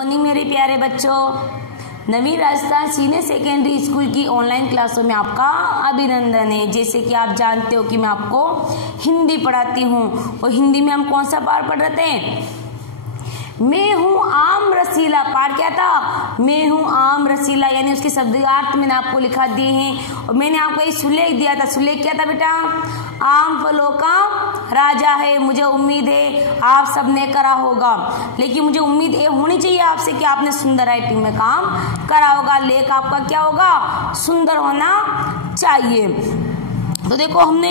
Morning मेरे प्यारे बच्चों। नवीन राजस्थान सीनियर सेकेंडरी स्कूल की ऑनलाइन क्लासों में आपका अभिनंदन है। जैसे कि आप जानते हो कि मैं आपको हिंदी पढ़ाती हूँ और हिंदी में हम कौन सा पाठ पढ़ रहे थे? मैं हूँ आम रसीला। पाठ क्या था? मैं हूँ आम रसीला, यानी उसके शब्दार्थ मैंने आपको लिखा दिए हैं और मैंने आपको एक सुलेख दिया था। सुलेख क्या था बेटा? आम फलों का राजा है। मुझे उम्मीद है आप सबने करा होगा, लेकिन मुझे उम्मीद ये होनी चाहिए आपसे कि आपने सुंदर राइटिंग में काम करा होगा। लेख आपका क्या होगा? सुंदर होना चाहिए। तो देखो, हमने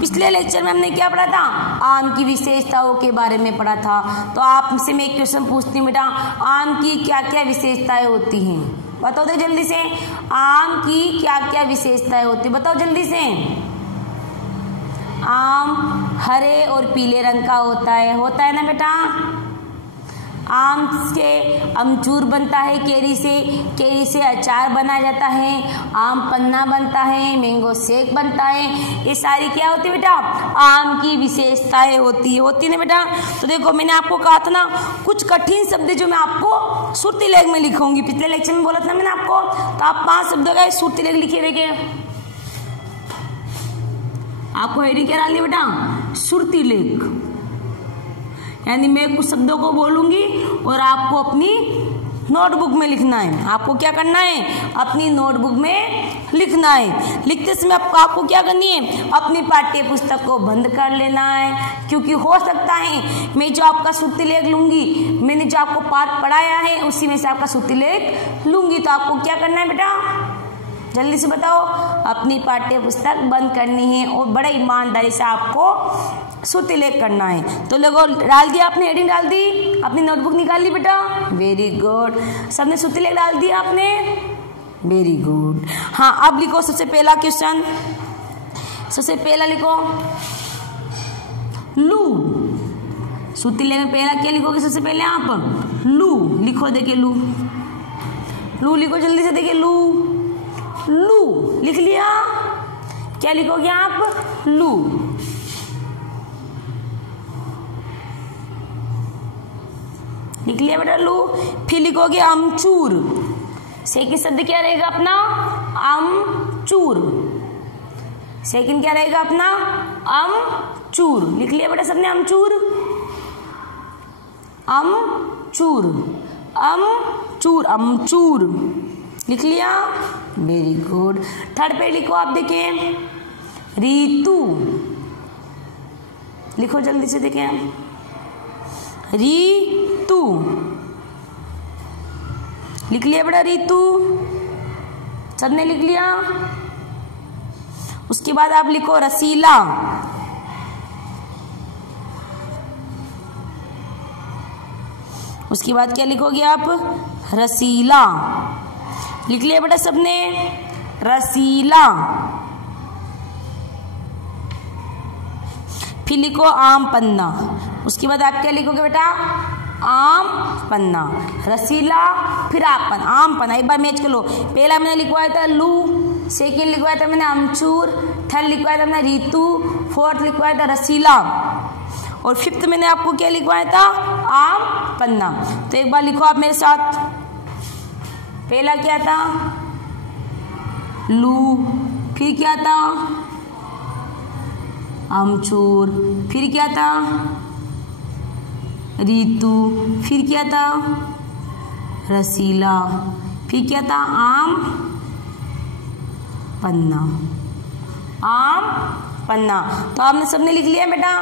पिछले लेक्चर में हमने क्या पढ़ा था? आम की विशेषताओं के बारे में पढ़ा था। तो आपसे मैं एक क्वेश्चन पूछती हूँ बेटा, आम की क्या क्या विशेषताएं होती हैं? बताओ तो जल्दी से, आम की क्या क्या विशेषताएं होती है? बताओ जल्दी से। आम हरे और पीले रंग का होता है ना बेटा? आम से अमचूर बनता है, केरी से अचार बनाया जाता है, आम पन्ना बनता है, मैंगो शेक बनता है। ये सारी क्या होती है बेटा? आम की विशेषताएं होती है ना बेटा? तो देखो, मैंने आपको कहा था ना, कुछ कठिन शब्द जो मैं आपको सुरती लेख में लिखूंगी। पिछले लेक्चर में बोला था मैंने आपको, तो आप 5 शब्दों का सुरती लेख लिखिए। देखिए, आपको हेडिंग क्या डालनी बेटा? सुरती लेख। यानी मैं कुछ शब्दों को बोलूंगी और आपको अपनी नोटबुक में लिखना है। आपको क्या करना है? अपनी नोटबुक में लिखना है। लिखते समय आपको क्या करनी है? अपनी पाठ्य पुस्तक को बंद कर लेना है, क्योंकि हो सकता है मैं जो आपका सुरती लेख लूंगी, मैंने जो आपको पाठ पढ़ाया है उसी में से आपका सुरती लेख लूंगी। तो आपको क्या करना है बेटा? जल्दी से बताओ। अपनी पाठ्य पुस्तक बंद करनी है और बड़े ईमानदारी से आपको सुरती लेख करना है। तो लोगों, डाल दिया आपने? हेडिंग डाल दी? अपनी नोटबुक निकाल ली बेटा? Very good. सबने सुरती लेख डाल दिया आपने? Very good. हाँ, अब लिखो सबसे पहला क्वेश्चन। सबसे पहला लिखो लू। सुरती लेख में पहला क्या लिखोगे? सबसे पहले आप लू लिखो। देखिए, लू लिखो जल्दी से। देखिए, लू लिख लिया। क्या लिखोगे आप? लू। लिख लिया बेटा लू। फिर लिखोगे अमचूर। सेकंड शब्द क्या रहेगा अपना? अमचूर। सेकंड क्या रहेगा अपना? अमचूर। लिख लिया बेटा सबने? अमचूर। अमचूर लिख लिया? Very good. थर्ड पे लिखो आप। देखिए, ऋतु लिखो जल्दी से। देखिए, ऋतु लिख लिया बेटा? ऋतु सबने लिख लिया? उसके बाद आप लिखो रसीला। उसके बाद क्या लिखोगे आप? रसीला। लिख लिया बेटा सबने? रसीला। फिर लिखो आम पन्ना। उसके बाद आप क्या लिखोगे बेटा? आम पन्ना। रसीला, फिर आम पन्ना। एक बार मैच कर लो। पहला मैंने लिखवाया था लू, सेकेंड लिखवाया था मैंने अमचूर, थर्ड लिखवाया था मैंने ऋतु, फोर्थ लिखवाया था रसीला और फिफ्थ मैंने आपको क्या लिखवाया था? आम पन्ना। तो एक बार लिखो आप मेरे साथ। पहला क्या था? लू। फिर क्या था? अमचूर। फिर क्या था? ऋतु। फिर क्या था? रसीला। फिर क्या था? आम पन्ना। आम पन्ना। तो आपने सबने लिख लिया बेटा?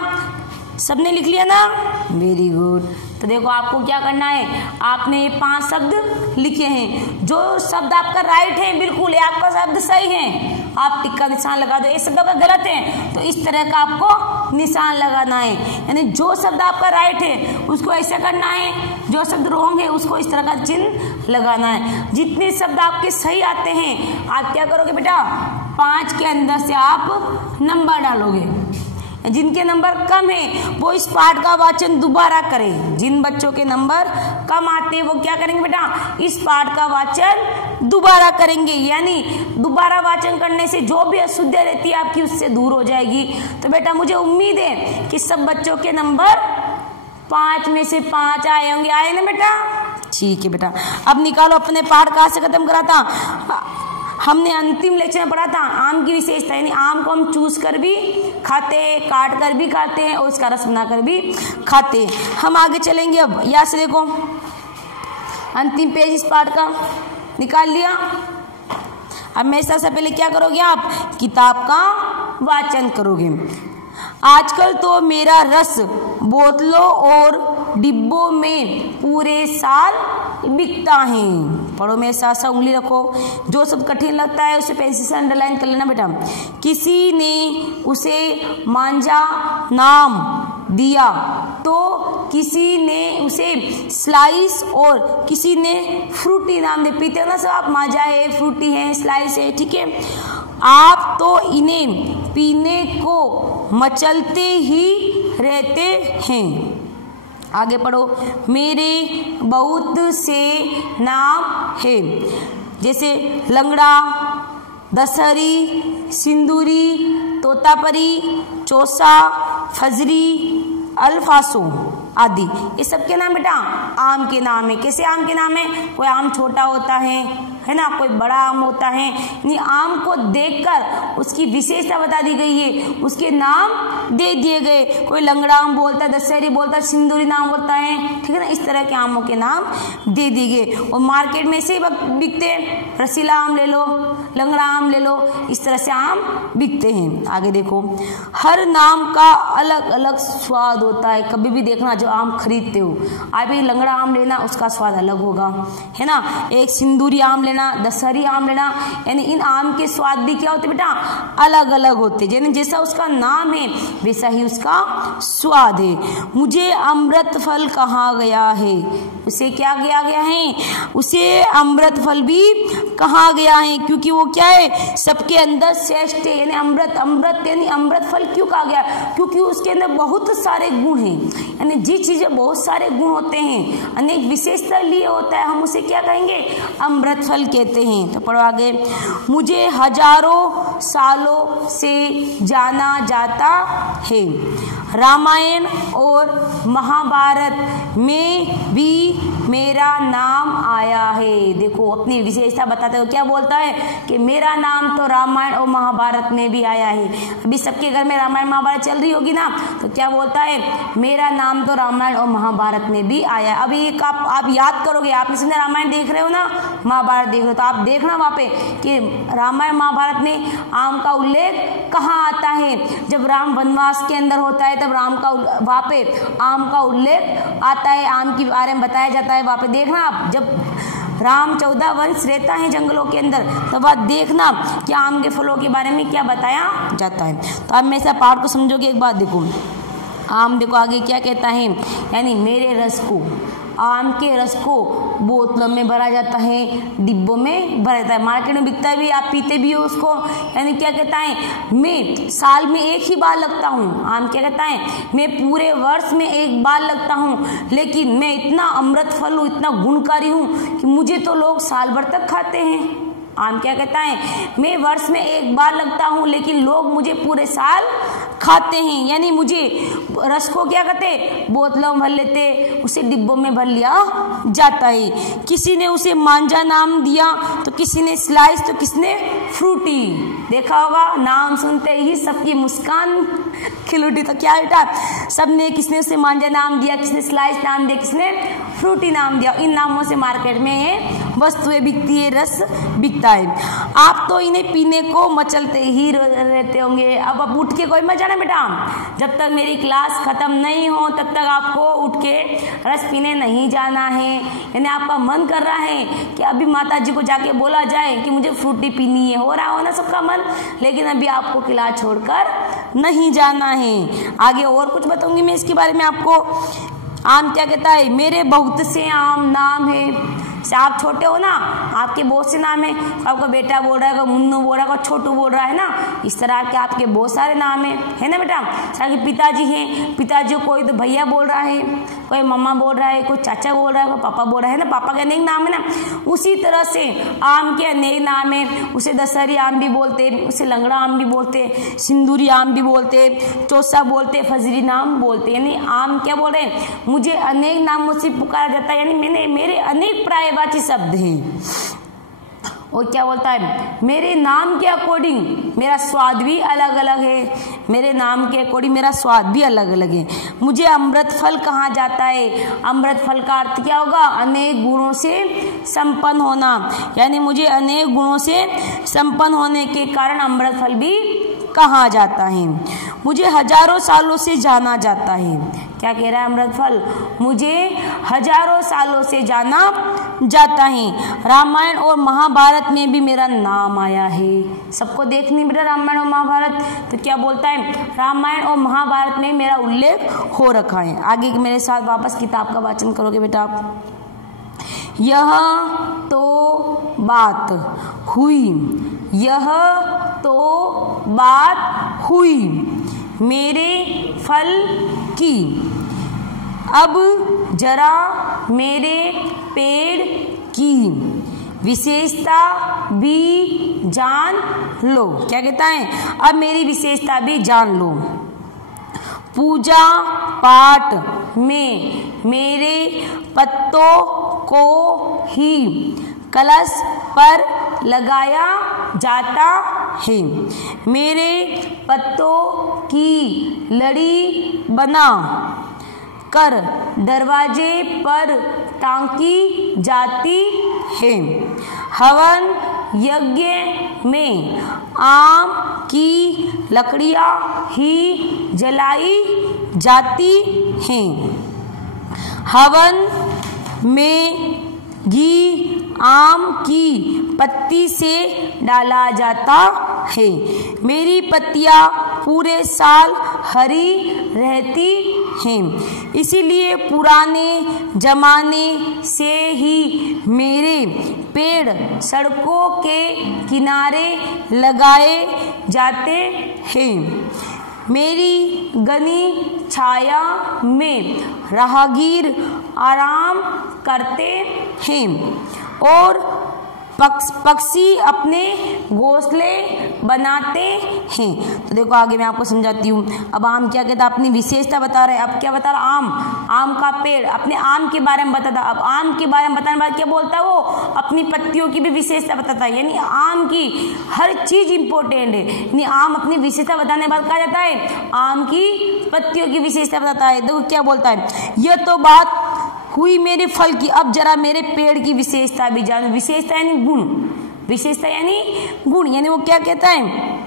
सबने लिख लिया ना? Very good. तो देखो, आपको क्या करना है? आपने ये 5 शब्द लिखे हैं। जो शब्द आपका राइट है, बिल्कुल ये आपका शब्द सही है, आप टिक का निशान लगा दो। ये शब्द आपका गलत है तो इस तरह का आपको निशान लगाना है। यानी जो शब्द आपका राइट है उसको ऐसा करना है, जो शब्द रॉन्ग है उसको इस तरह का चिन्ह लगाना है। जितने शब्द आपके सही आते हैं, आप क्या करोगे बेटा? 5 के अंदर से आप नंबर डालोगे। जिनके नंबर कम है वो इस पाठ का वाचन दोबारा करें। जिन बच्चों के नंबर कम आते हैं वो क्या करेंगे बेटा? इस पाठ का वाचन दोबारा करेंगे। यानी दोबारा वाचन करने से जो भी अशुद्धि रहती है आपकी उससे दूर हो जाएगी। तो बेटा मुझे उम्मीद है कि सब बच्चों के नंबर 5 में से 5 आए होंगे। आए ना बेटा? ठीक है बेटा, अब निकालो अपने पाठ कहाँ से खत्म करा था। हमने अंतिम लेक्चर में पढ़ा था आम की विशेषता, यानी आम को हम चूस कर भी खाते हैं, काट कर भी खाते हैं और उसका रस बनाकर भी खाते हैं। हम आगे चलेंगे। अब यहाँ से देखो अंतिम पेज इस पाठ का निकाल लिया। अब मेरे सबसे पहले क्या करोगे, आप किताब का वाचन करोगे। आजकल तो मेरा रस बोतलों और डिब्बों में पूरे साल बिकता है। पढ़ो मेरे साथ साथ, उंगली रखो। जो सब कठिन लगता है उसे पेंसिल से अंडरलाइन कर लेना बेटा। किसी ने उसे मांझा नाम दिया तो किसी ने उसे स्लाइस और किसी ने फ्रूटी नाम दिया। पीते हो ना सब आप, मांझा है, फ्रूटी है, स्लाइस है, ठीक है। आप तो इन्हें पीने को मचलते ही रहते हैं। आगे पढ़ो। मेरे बहुत से नाम है, जैसे लंगड़ा, दशहरी, सिंदूरी, तोतापरी, चौसा, फजरी, अल्फासो आदि, ये सब के नाम बेटा आम के नाम है। कैसे आम के नाम है, कोई आम छोटा होता है ना, कोई बड़ा आम होता है। यानी आम को देखकर उसकी विशेषता बता दी गई है, उसके नाम दे दिए गए। कोई लंगड़ा आम बोलता है, दशहरी बोलता है, सिंदूरी नाम होता है, ठीक है ना। इस तरह के आमों के नाम दे दिए गए और मार्केट में से बिकते हैं। रसीला आम ले लो, लंगड़ा आम ले लो, इस तरह से आम बिकते हैं। आगे देखो, हर नाम का अलग अलग स्वाद होता है। कभी भी देखना जो आम खरीदते हो, आप भी लंगड़ा आम लेना, उसका स्वाद अलग होगा, है ना। एक सिंदूरी आम लेना, दशहरी आम लेना, यानी इन आम के स्वाद भी क्या होते बेटा, अलग अलग होते। यानी जैसा उसका नाम है वैसा ही उसका स्वाद है। मुझे अमृत फल कहा गया है, उसे क्या किया गया है, उसे अमृत फल भी कहा गया है, क्योंकि वो क्या है, सबके अंदर श्रेष्ठ है। यानी अमृत, अमृत यानी अमृत फल क्यों कहा गया, क्योंकि उसके अंदर बहुत सारे गुण हैं। यानी जिस चीजें बहुत सारे गुण होते हैं, अनेक विशेषता लिए होता है, हम उसे क्या कहेंगे, अमृत फल कहते हैं। तो पढ़ो आगे। मुझे हजारों सालों से जाना जाता है, रामायण और महाभारत में भी मेरा नाम आया है। देखो अपनी विशेषता बताते हो, क्या बोलता है कि मेरा नाम तो रामायण और महाभारत में भी आया है। अभी सबके घर में रामायण महाभारत चल रही होगी ना, तो क्या बोलता है, मेरा नाम तो रामायण और महाभारत में भी आया है। अभी एक आप याद करोगे, आपने सुना रामायण देख रहे हो ना, महाभारत देख रहे हो, तो आप देखना वहाँ पे कि रामायण महाभारत में आम का उल्लेख कहाँ आता है। जब राम वनवास के अंदर होता है तब राम का वहाँ पे आम का उल्लेख आता है, आम के बारे में बताया जाता है। वहाँ पे देखना आप, जब राम 14 वर्ष रहता है जंगलों के अंदर, तो वह देखना कि आम के फलों के बारे में क्या बताया जाता है। तो अब मैं ऐसा पाठ को समझोगे। एक बात देखो, आम देखो आगे क्या कहता है, यानी मेरे रस को, आम के रस को बोतलों में भरा जाता है, डिब्बों में भरा जाता है, मार्केट में बिकता भी, आप पीते भी हो उसको। यानी क्या कहता है, मैं साल में एक ही बार लगता हूँ। आम क्या कहता है, मैं पूरे वर्ष में एक बार लगता हूँ, लेकिन मैं इतना अमृत फल हूँ, इतना गुणकारी हूँ कि मुझे तो लोग साल भर तक खाते हैं। आम क्या कहता है, मैं वर्ष में एक बार लगता हूँ लेकिन लोग मुझे पूरे साल खाते हैं। यानी मुझे रस को क्या कहते, बोतलों में भर लेते, उसे डिब्बों में भर लिया जाता है। किसी ने उसे मांझा नाम दिया तो किसी ने स्लाइस, तो किसने फ्रूटी। देखा होगा नाम सुनते ही सबकी मुस्कान खिल उठी। तो क्या बेटा, सबने, किसने उसे मांझा नाम दिया, किसने स्लाइस नाम दिया, किसने फ्रूटी नाम दिया। इन नामों से मार्केट में वस्तुएं बिकती है, रस बिकता है। आप तो इन्हें पीने को मचलते ही रहते होंगे। अब उठ के कोई मत जाना बेटा, जब तक मेरी क्लास खत्म नहीं हो तब तक आपको उठ के रस पीने नहीं जाना है। यानी आपका मन कर रहा है कि अभी माता जी को जाके बोला जाए कि मुझे फ्रूटी पीनी है, हो रहा हो ना सबका मन, लेकिन अभी आपको क्लास छोड़कर नहीं जाना है। आगे और कुछ बताऊंगी मैं इसके बारे में आपको। आम क्या कहता है, मेरे बहुत से आम नाम है, जैसे आप छोटे हो ना, आपके बहुत से नाम है, आपका बेटा बोल रहा है, कोई मुन्नू बोल रहा है, कोई छोटू बोल रहा है ना, इस तरह के आपके बहुत सारे नाम है ना बेटा। जैसे पिताजी हैं, पिताजी कोई तो भैया बोल रहा है, कोई मम्मा बोल रहा है, कोई चाचा बोल रहा है, कोई पापा बोल रहा है ना, पापा के अनेक नाम है ना। उसी तरह से आम के अनेक नाम है, उसे दशहरी आम भी बोलते, उसे लंगड़ा आम भी बोलते, सिंदूरी आम भी बोलते, चौसा बोलते, फजरी नाम बोलते। यानी आम क्या बोल रहे हैं, मुझे अनेक नामों से पुकारा जाता है, यानी मेरे अनेक पर्यायवाची शब्द हैं। और क्या बोलता है, मेरे नाम के अकॉर्डिंग मेरा स्वाद भी अलग अलग है, मेरे नाम के अकॉर्डिंग मेरा स्वाद भी अलग अलग है। मुझे अमृत फल कहा जाता है, अमृत फल का अर्थ क्या होगा, अनेक गुणों से संपन्न होना, यानी मुझे अनेक गुणों से संपन्न होने के कारण अमृत फल भी कहा जाता है। मुझे हजारों सालों से जाना जाता है, क्या कह रहा है अमृत फल, मुझे हजारों सालों से जाना जाता है। रामायण और महाभारत में भी मेरा नाम आया है, सबको देखनी बेटा रामायण और महाभारत, तो क्या बोलता है, रामायण और महाभारत में मेरा उल्लेख हो रखा है। आगे मेरे साथ वापस किताब का वाचन करोगे बेटा आप। यह तो बात हुई, यह तो बात हुई मेरे फल की, अब जरा मेरे पेड़ की विशेषता भी जान लो। क्या कहता है, अब मेरी विशेषता भी जान लो। पूजा पाठ में मेरे पत्तों को ही कलश पर लगाया जाता है, मेरे पत्तों की लड़ी बना कर दरवाजे पर टांकी जाती है। हवन यज्ञ में आम की लकड़ियां ही जलाई जाती हैं। हवन में घी आम की पत्ती से डाला जाता है, मेरी पत्तियां पूरे साल हरी रहती हैं, इसीलिए पुराने जमाने से ही मेरे पेड़ सड़कों के किनारे लगाए जाते हैं। मेरी घनी छाया में राहगीर आराम करते हैं और पक्षी अपने घोंसले बनाते हैं। तो देखो आगे मैं आपको समझाती हूँ। अब आम क्या कहता है, अपनी विशेषता बता रहा है। अब क्या बता रहा, आम का पेड़, अपने आम के बारे में बताता। अब आम के बारे में बताने बाद क्या बोलता है, वो अपनी पत्तियों की भी विशेषता बताता है। यानी आम की हर चीज इंपॉर्टेंट है। यानी आम अपनी विशेषता बताने के बाद कहा जाता है आम की पत्तियों की विशेषता बताता है। देखो क्या बोलता है, यह तो बात हुई मेरे फल की, अब जरा मेरे पेड़ की विशेषता भी जानो। विशेषता यानी गुण, विशेषता यानी गुण। यानी वो क्या कहता है,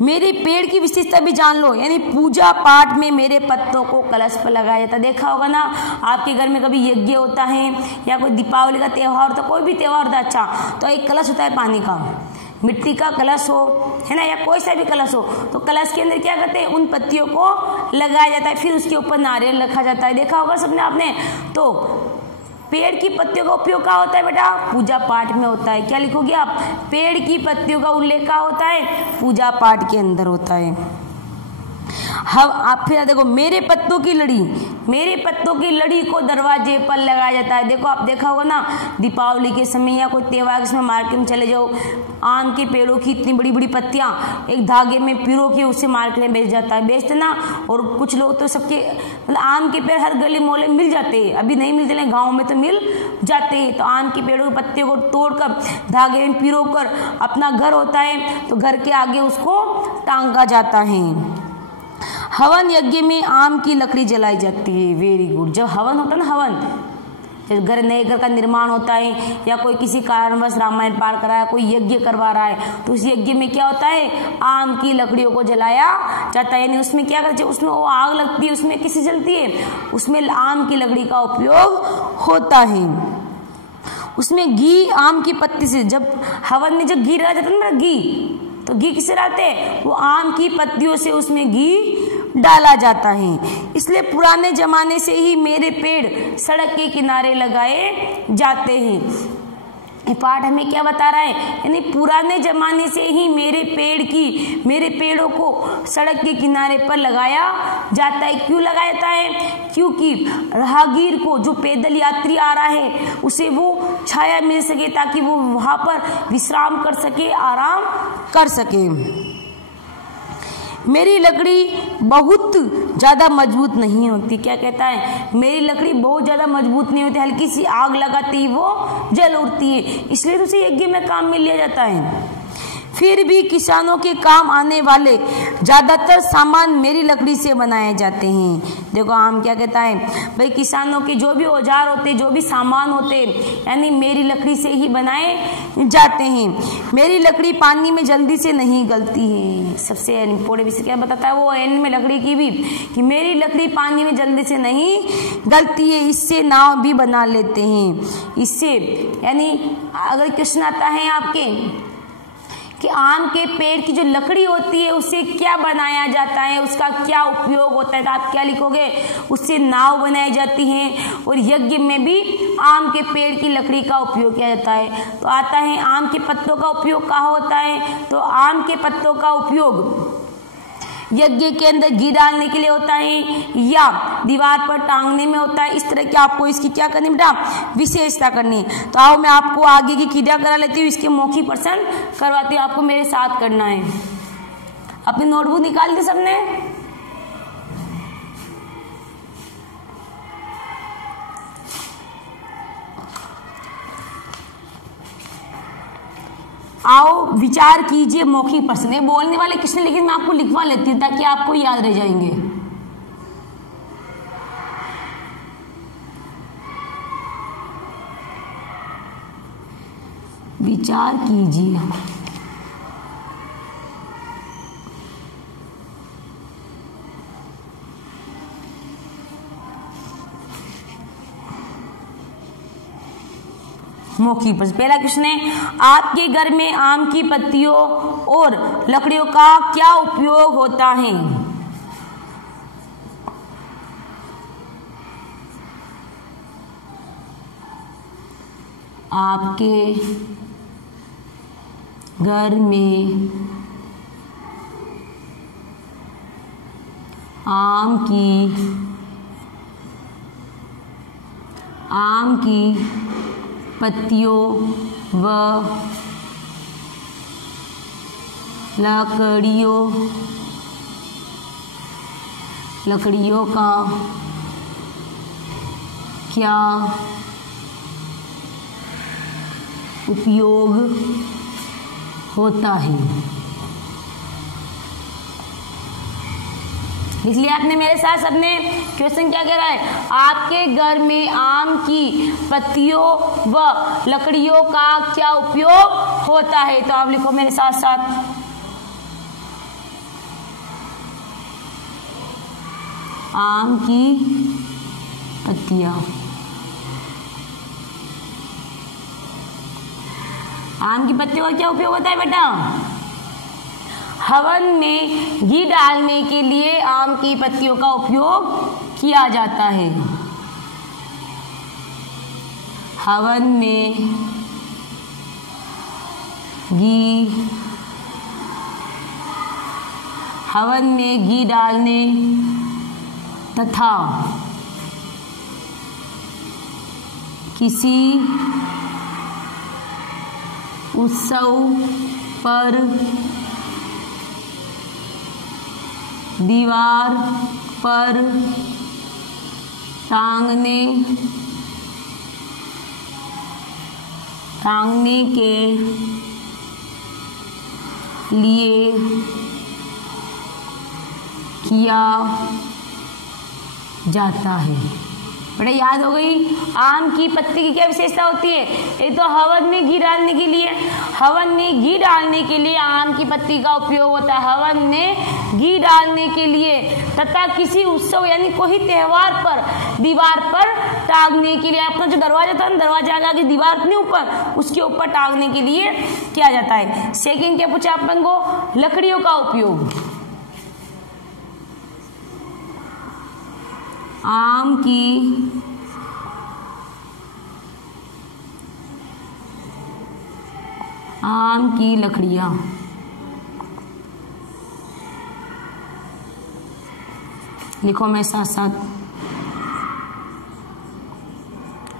मेरे पेड़ की विशेषता भी जान लो। यानी पूजा पाठ में मेरे पत्तों को कलश पर लगाया जाता। देखा होगा ना आपके घर में कभी यज्ञ होता है या कोई दीपावली का त्योहार होता, कोई भी त्योहार होता है, अच्छा तो एक कलश होता है पानी का, मिट्टी का कलश हो है ना, या कोई सा भी कलश हो, तो कलश के अंदर क्या करते हैं, उन पत्तियों को लगाया जाता है, फिर उसके ऊपर नारियल रखा जाता है। देखा होगा सबने आपने। तो पेड़ की पत्तियों का उपयोग क्या होता है बेटा, पूजा पाठ में होता है। क्या लिखोगे आप, पेड़ की पत्तियों का उल्लेख क्या होता है, पूजा पाठ के अंदर होता है। हम आप फिर देखो, मेरे पत्तों की लड़ी, मेरे पत्तों की लड़ी को दरवाजे पर लगाया जाता है। देखो आप देखा होगा ना दीपावली के समय या कोई त्योहार के मार्केट में चले जाओ, आम के पेड़ों की इतनी बड़ी बड़ी पत्तियां एक धागे में पिरो के उसे मार्केट में बेच जाता है, बेचते ना। और कुछ लोग तो सबके मतलब आम के पेड़ हर गली मोहल्ले में मिल जाते हैं, अभी नहीं मिलते गाँव में तो मिल जाते हैं। तो आम के पेड़ों की पत्तियों को तोड़कर धागे में पिरो कर अपना घर होता है तो घर के आगे उसको टांगा जाता है। हवन यज्ञ में आम की लकड़ी जलाई जाती है। Very good. जब हवन होता है ना, हवन जब घर नए घर का निर्माण होता है या कोई किसी कारणवश रामायण पाठ करा है, कोई यज्ञ करवा रहा है, तो उस यज्ञ में क्या होता है, आम की लकड़ियों को जलाया जाता है। यानी उसमें क्या करते हैं, उसमें वो आग लगती है, उसमें किसी जलती है, उसमें आम की लकड़ी का उपयोग होता है। उसमें घी आम की पत्ती से, जब हवन में जब घी डाला जाता है ना, घी तो घी किससे डालते हैं, वो आम की पत्तियों से उसमें घी डाला जाता है। इसलिए पुराने जमाने से ही मेरे पेड़ सड़क के किनारे लगाए जाते हैं। ये पाठ हमें क्या बता रहा है, यानी पुराने जमाने से ही मेरे पेड़ों को सड़क के किनारे पर लगाया जाता है। क्यों लगाया जाता है? क्योंकि राहगीर को, जो पैदल यात्री आ रहा है, उसे वो छाया मिल सके, ताकि वो वहां पर विश्राम कर सके, आराम कर सके। मेरी लकड़ी बहुत ज़्यादा मजबूत नहीं होती। क्या कहता है? मेरी लकड़ी बहुत ज़्यादा मजबूत नहीं होती, हल्की सी आग लगाती ही वो जल उठती है, इसलिए तो उसे यज्ञ में काम में लिया जाता है। फिर भी किसानों के काम आने वाले ज़्यादातर सामान मेरी लकड़ी से बनाए जाते हैं। देखो आम क्या कहता है, भाई किसानों के जो भी औजार होते, जो भी सामान होते, यानी मेरी लकड़ी से ही बनाए जाते हैं। मेरी लकड़ी पानी में जल्दी से नहीं गलती है। सबसे इम्पोर्टेंट विषय क्या बताता है वो एंड में लकड़ी की भी, कि मेरी लकड़ी पानी में जल्दी से नहीं गलती है, इससे नाव भी बना लेते हैं। इससे यानी अगर क्वेश्चन आता है आपके कि आम के पेड़ की जो लकड़ी होती है उससे क्या बनाया जाता है, उसका क्या उपयोग होता है, तो आप क्या लिखोगे? उससे नाव बनाई जाती हैं, और यज्ञ में भी आम के पेड़ की लकड़ी का उपयोग किया जाता है। तो आता है आम के पत्तों का उपयोग कहाँ होता है? तो आम के पत्तों का उपयोग यज्ञ के अंदर घी डालने के लिए होता है, या दीवार पर टांगने में होता है। इस तरह की आपको इसकी क्या करनी बेटा? विशेषता करनी। तो आओ मैं आपको आगे की क्रिया करा लेती हूँ, इसके मौखिक प्रश्न करवाती हूँ, आपको मेरे साथ करना है। अपनी नोटबुक निकाल दी सबने? आओ विचार कीजिए मौखिक प्रश्न। बोलने वाले किसने, लेकिन मैं आपको लिखवा लेती हूँ ताकि आपको याद रह जाएंगे। विचार कीजिए। मौखिक प्रश्न। पहला क्वेश्चन है, आपके घर में आम की पत्तियों और लकड़ियों का क्या उपयोग होता है? आपके घर में आम की पत्तियों व लकड़ियों का क्या उपयोग होता है? लिख लिया आपने मेरे साथ सबने? क्वेश्चन क्या कह रहा है? आपके घर में आम की पत्तियों व लकड़ियों का क्या उपयोग होता है? तो आप लिखो मेरे साथ साथ। आम की पत्तियां। आम की पत्तियों का क्या उपयोग होता है बेटा? हवन में घी डालने के लिए आम की पत्तियों का उपयोग किया जाता है। हवन में घी डालने तथा किसी उत्सव पर दीवार पर टांगने के लिए किया जाता है। बेटा याद हो गई? आम की पत्ती की क्या विशेषता होती है? एक तो हवन में घी डालने के लिए, आम की पत्ती का उपयोग होता है। हवन में घी डालने के लिए तथा किसी उत्सव यानी कोई त्योहार पर दीवार पर टांगने के लिए। अपना जो दरवाजा था, दरवाजा आगे दीवार अपने ऊपर, उसके ऊपर टांगने के लिए किया जाता है। सेकंड क्या पूछा अपन को? लकड़ियों का उपयोग। आम की लकड़ियाँ, लिखो मेरे साथ साथ,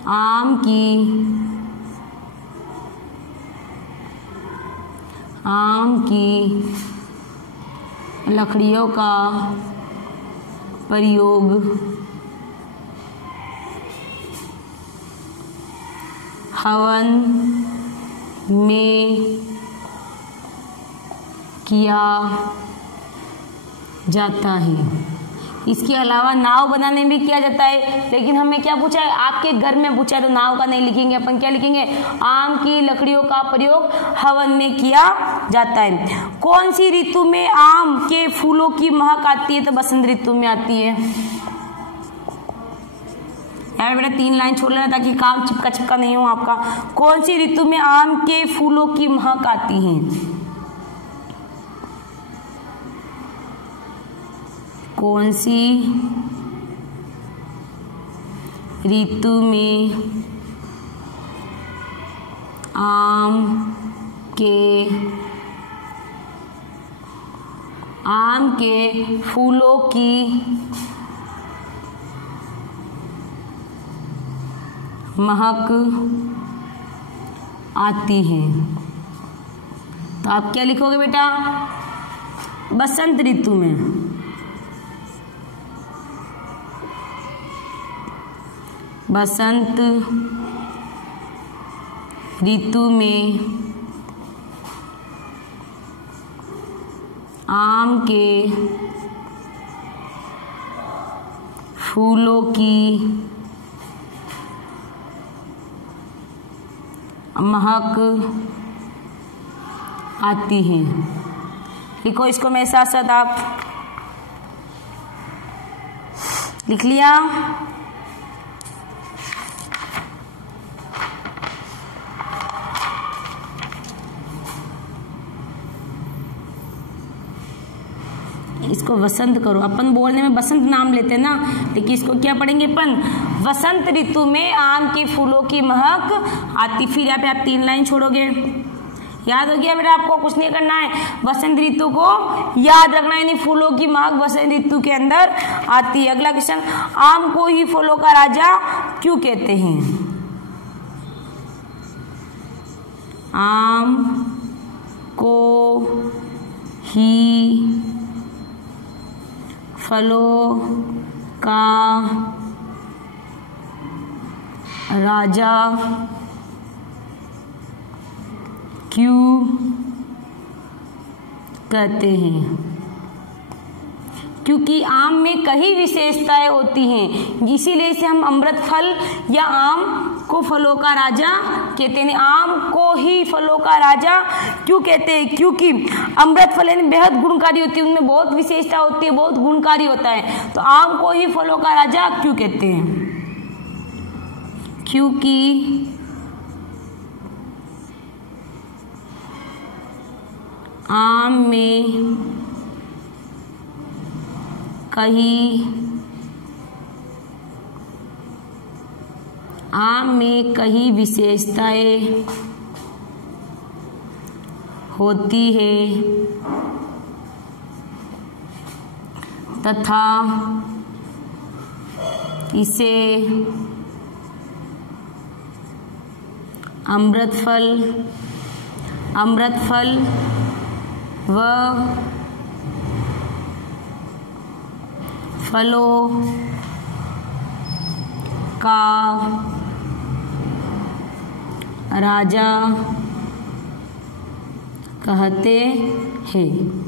आम की लकड़ियों का प्रयोग हवन में किया जाता है। इसके अलावा नाव बनाने में भी किया जाता है, लेकिन हमें क्या पूछा है, आपके घर में पूछा है, तो नाव का नहीं लिखेंगे अपन, क्या लिखेंगे, आम की लकड़ियों का प्रयोग हवन में किया जाता है। कौन सी ऋतु में आम के फूलों की महक आती है, तो बसंत ऋतु में आती है। यार बेटा 3 लाइन छोड़ लेना ताकि काम चिपका चिपका नहीं हो आपका। कौन सी ऋतु में आम के फूलों की महक आती है, कौन सी ऋतु में आम के फूलों की महक आती है। तो आप क्या लिखोगे बेटा, बसंत ऋतु में। बसंत ऋतु में आम के फूलों की महक आती है। लिखो इसको मेरे साथ साथ, आप लिख लिया। इसको वसंत करो, अपन बोलने में बसंत नाम लेते हैं ना, लेकिन इसको क्या पढ़ेंगे अपन, वसंत ऋतु में आम के फूलों की महक आती। फिर यहाँ पे आप 3 लाइन छोड़ोगे, याद हो गया बेटा, आपको कुछ नहीं करना है, बसंत ऋतु को याद रखना है, यानी फूलों की महक बसंत ऋतु के अंदर आती है। अगला क्वेश्चन, आम को ही फलों का राजा क्यों कहते हैं। आम को ही फलों का राजा क्यों कहते हैं, क्योंकि आम में कई विशेषताएं होती हैं, इसीलिए इसे हम अमृत फल या आम को फलों का राजा कहते हैं। आम को ही फलों का राजा क्यों कहते हैं, क्योंकि अमृत फल यानी बेहद गुणकारी होती है, उनमें बहुत विशेषता होती है, बहुत गुणकारी होता है। तो आम को ही फलों का राजा क्यों कहते हैं, क्योंकि आम में कई विशेषताएं होती है तथा इसे अमृत फल व फलों का राजा कहते हैं।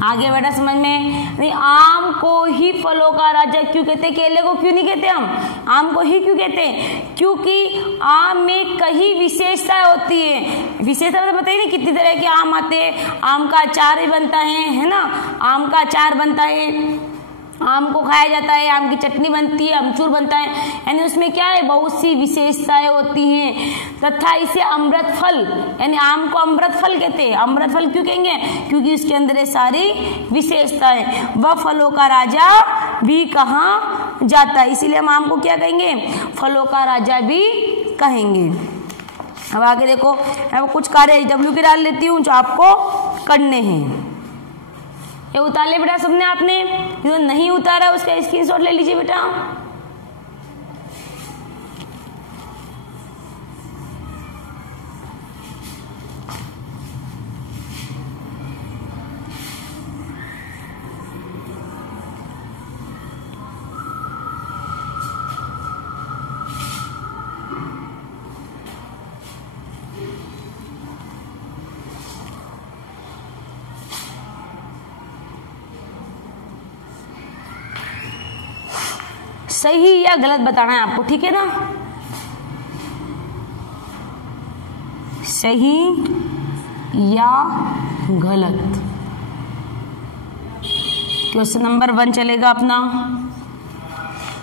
आगे बेटा समझ में, नहीं आम को ही फलों का राजा क्यों कहते हैं, केले को क्यों नहीं कहते, हम आम को ही क्यों कहते हैं, क्योंकि आम में कई विशेषताएं होती है। विशेषता तो बताइए नहीं कितनी तरह के आम आते हैं, आम का अचार भी बनता है ना, आम का अचार बनता है, आम को खाया जाता है, आम की चटनी बनती है, अमचूर बनता है, यानी उसमें क्या है, बहुत सी विशेषताएं होती हैं तथा इसे अमृत फल यानी आम को अमृत फल कहते हैं। अमृत फल क्यों कहेंगे, क्योंकि उसके अंदर ये सारी विशेषताएं। वह फलों का राजा भी कहा जाता है, इसीलिए हम आम को क्या कहेंगे, फलों का राजा भी कहेंगे। अब आगे देखो, मैं कुछ कार्य डब्ल्यू के डाल लेती हूँ जो आपको करने हैं। ये उतार ले बेटा सबने, आपने जो नहीं उतारा उसका स्क्रीनशॉट ले लीजिए बेटा। सही या गलत बताना है आपको, ठीक है ना। सही या गलत। क्वेश्चन नंबर 1 चलेगा अपना।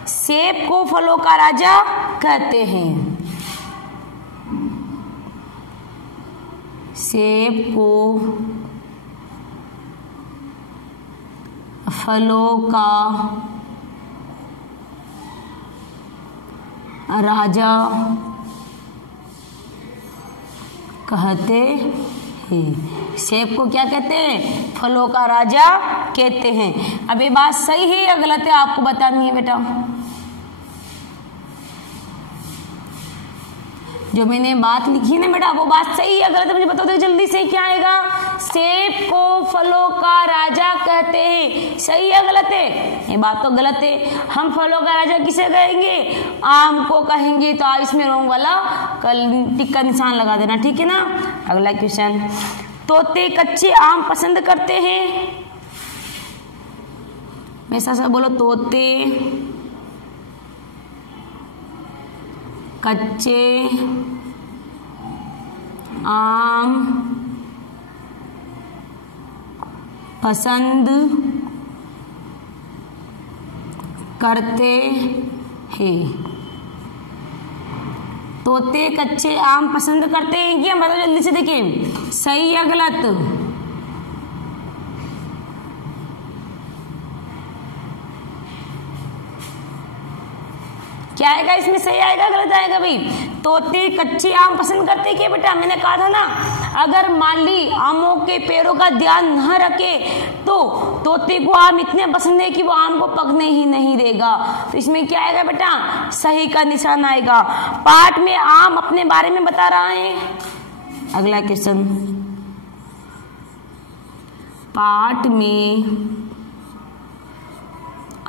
सेब को फलों का राजा कहते हैं। सेब को फलों का राजा कहते हैं। सेब को क्या कहते हैं, फलों का राजा कहते हैं। अब ये बात सही है या गलत है आपको बतानी है बेटा। जो मैंने बात लिखी है ना बेटा, वो बात सही या गलत है मुझे बता दो जल्दी से। क्या आएगा, सेब को फलों का राजा कहते हैं, सही या गलत है। ये बात तो गलत है। हम फलों का राजा किसे कहेंगे, आम को कहेंगे। तो आप इसमें रोंग वाला टिक का निशान लगा देना, ठीक है ना। अगला क्वेश्चन, तोते कच्चे आम पसंद करते हैं। मेरे साथ बोलो, तोते कच्चे आम पसंद करते हैं। तोते कच्चे आम पसंद करते हैं क्या, मतलब जल्दी से देखिए, सही या गलत। क्या आएगा इसमें, सही आएगा गलत आएगा भाई। तोते कच्चे आम पसंद करते क्या बेटा, मैंने कहा था ना, अगर माली आमों के पेड़ों का ध्यान न रखे तो तोते को आम इतने पसंद है कि वो आम को पकने ही नहीं देगा। तो इसमें क्या आएगा बेटा, सही का निशान आएगा। पाठ में आम अपने बारे में बता रहा है। अगला क्वेश्चन, पाठ में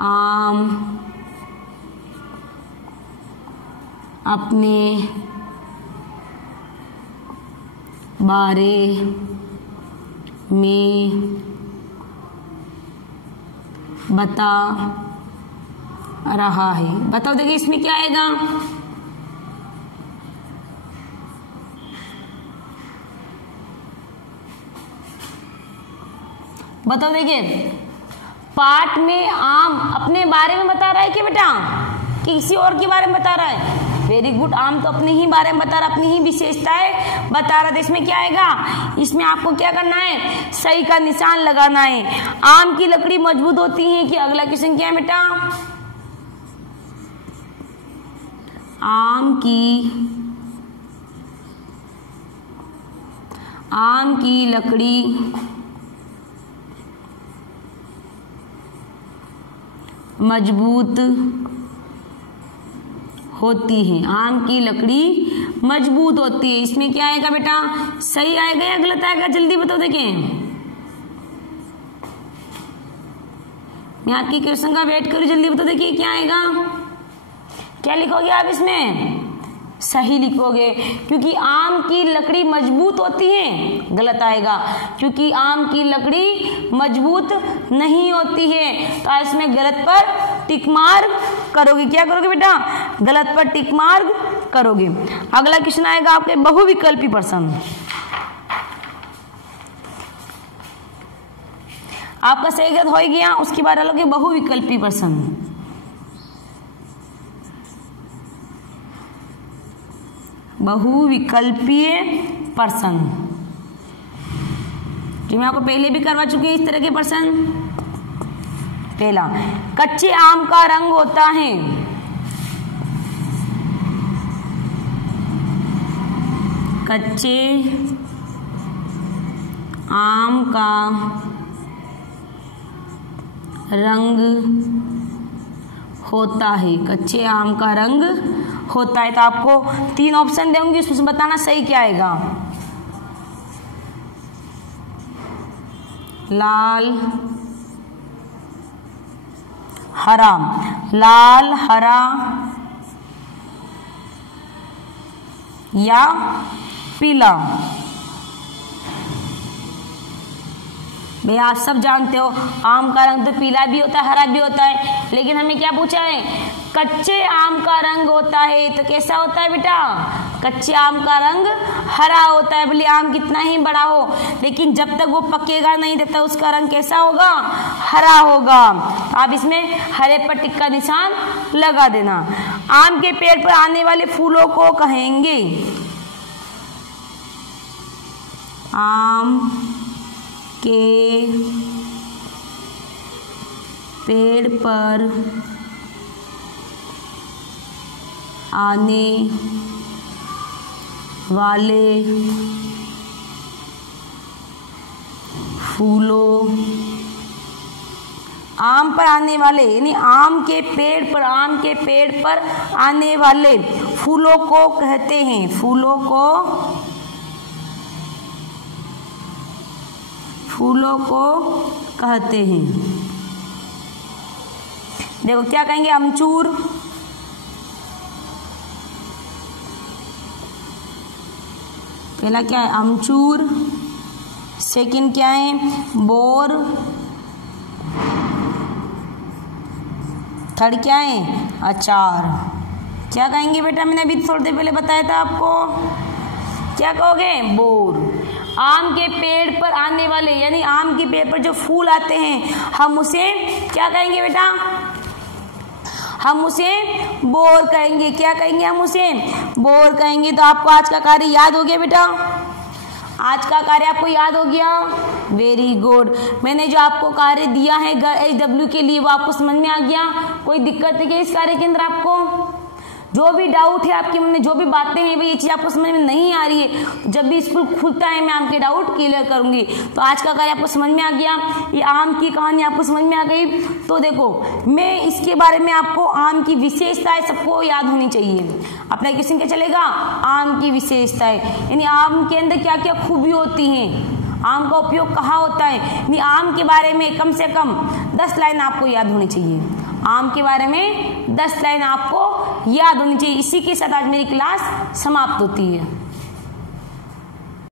आम अपने बारे में बता रहा है। बताओ देखिए इसमें क्या आएगा, बताओ देखिए। पाठ में आम अपने बारे में बता रहा है क्या बेटा, किसी और के बारे में बता रहा है। वेरी गुड, आम तो अपने ही बारे में बता रहा, अपनी ही विशेषताएं बता रहा था। इसमें क्या आएगा, इसमें आपको क्या करना है, सही का निशान लगाना है। आम की लकड़ी मजबूत होती है कि, अगला क्वेश्चन क्या है बेटा, आम की लकड़ी मजबूत होती है। आम की लकड़ी मजबूत होती है। इसमें क्या आएगा बेटा, सही आएगा या गलत आएगा, जल्दी बताओ देखें। मैं आपकी क्वेश्चन का वेट करूँ, जल्दी बताओ देखिए क्या आएगा। क्या लिखोगे आप इसमें, सही लिखोगे, क्योंकि आम की लकड़ी मजबूत होती है। गलत आएगा, क्योंकि आम की लकड़ी मजबूत नहीं होती है। तो इसमें गलत पर टिक मार्क करोगे। क्या करोगे बेटा, गलत पर टिक मार्क करोगे। अगला क्वेश्चन आएगा आपके बहुविकल्पी प्रश्न। आपका सही गलत हो गया, उसके बाद डालोगे बहुविकल्पी प्रश्न। बहुविकल्पीय प्रश्न जो मैं आपको पहले भी करवा चुकी हूँ, इस तरह के प्रश्न। पहला, कच्चे आम का रंग होता है, कच्चे आम का रंग होता है, कच्चे आम का रंग होता है। तो आपको 3 ऑप्शन दूंगी, उसमें बताना सही क्या आएगा। लाल, हरा, लाल, हरा या पीला। भैया आप सब जानते हो आम का रंग तो पीला भी होता है, हरा भी होता है, लेकिन हमें क्या पूछा है, कच्चे आम का रंग होता है। तो कैसा होता है बेटा, कच्चे आम का रंग हरा होता है, भले आम कितना ही बड़ा हो, लेकिन जब तक वो पकेगा नहीं तब तक उसका रंग कैसा होगा, हरा होगा। तो आप इसमें हरे पर टिक का निशान लगा देना। आम के पेड़ पर आने वाले फूलों को कहेंगे, आम के पेड़ पर आने वाले फूलों, आम पर आने वाले यानी आम के पेड़ पर, आम के पेड़ पर आने वाले फूलों को कहते हैं, फूलों को कहते हैं। देखो क्या कहेंगे, अमचूर, पहला क्या है अमचूर, सेकंड क्या है बोर, थर्ड क्या है अचार। क्या कहेंगे बेटा, मैंने अभी थोड़ी देर पहले बताया था आपको, क्या कहोगे, बोर। आम के पेड़ पर आने वाले यानी आम के पेड़ पर जो फूल आते हैं हम उसे क्या कहेंगे बेटा, हम उसे बोर कहेंगे। क्या कहेंगे, हम उसे बोर कहेंगे। तो आपको आज का कार्य याद हो गया बेटा, आज का कार्य आपको याद हो गया, वेरी गुड। मैंने जो आपको कार्य दिया है HW के लिए वो आपको समझ में आ गया। कोई दिक्कत है क्या इस कार्य के अंदर, आपको जो भी डाउट है आपके मन में, जो भी बातें हैं भाई ये चीज आपको समझ में नहीं आ रही है, जब भी स्कूल खुलता है मैं आपके डाउट क्लियर करूंगी। तो आज का कार्य आपको समझ में आ गया, ये आम की कहानी आपको समझ में आ गई। तो देखो मैं इसके बारे में आपको आम की विशेषताएं सबको याद होनी चाहिए। अपना क्वेश्चन क्या चलेगा, आम की विशेषताएं यानी आम के अंदर क्या क्या खूबी होती हैं, आम का उपयोग कहाँ होता है, यानी आम के बारे में कम से कम 10 लाइन आपको याद होनी चाहिए। आम के बारे में 10 लाइन आपको याद होनी चाहिए। इसी के साथ आज मेरी क्लास समाप्त होती है।